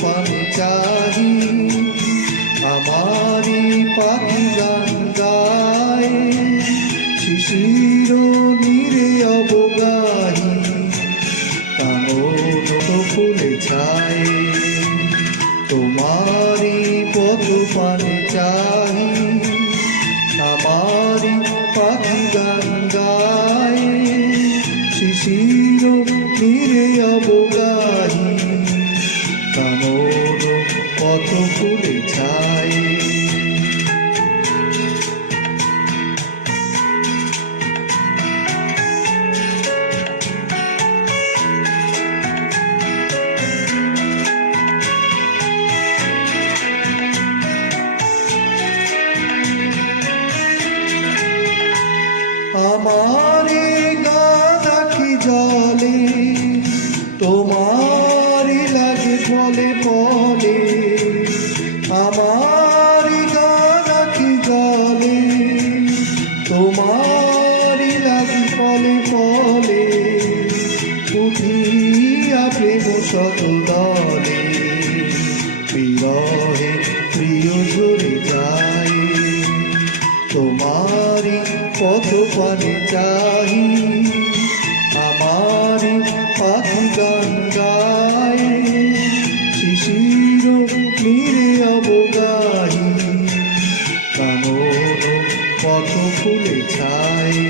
পানে চাহি, আমারি পাখি গান গায়, শিশির নীরে অবগাহি, কানন ফুলে ছায়। তোমারি পথ পানে চাহি, আমারি পাখি গান গায়, শিশির নীরে অবগাহি, কানন পথ ফুলে ছায়। আমারে গান আঁখি জলে, তোমারি লাগে ফলে ফলে। আমারি গান আঁখি জলে, তোমারি লাগে ফলে ফলে। উঠিয়া প্রেম শত দলে, বিরহে প্রিয় ঝরে যায়। তোমারি পথ পানে চাহি, আমারি পাখি গান গায়, শিশির নীরে অবগাহি, কানন পথ ফুলে ছায়।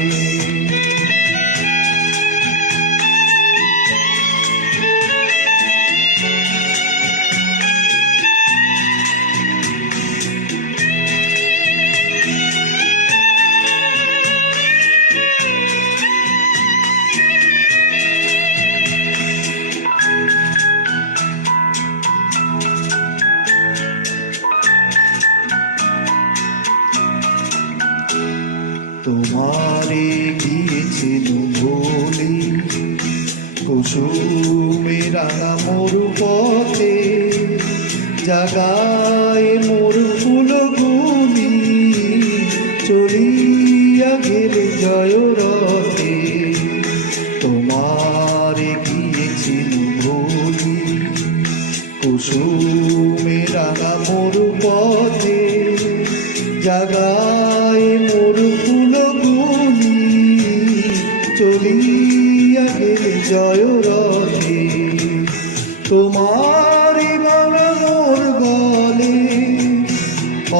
তোমারে গিয়েছেন বলি, কুসুমে রাঙা মোর পথে, জাগায় মোর ফুলগুলি, চলিয়া গেলে জয় রথে। তোমারে গিয়েছেন বলি, কুসুমে রাঙা মোর পথে, জাগায় মোর ফুলগুলি, চলিয়া গেলে জয় রথে। তোমারি মালা মোর গলে,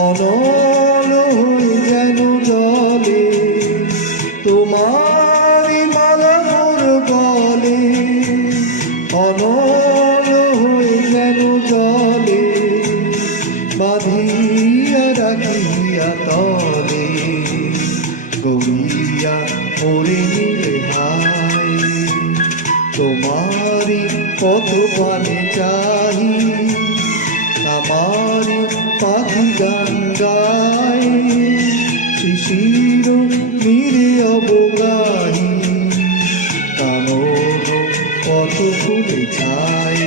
অনল হয়ে যেন জলে। তোমারি মালা মোর গলে, অনল হয়ে যেন জলে। বাঁধিয়া রাখিয়া তলে, গড়িয়া পড়ে নিলে হায়। তোমারি পথ পানে চাহি, আমারি পাখি গান গায়, শিশির নীরে অবগাহি, কানন পথ ফুলে ছায়।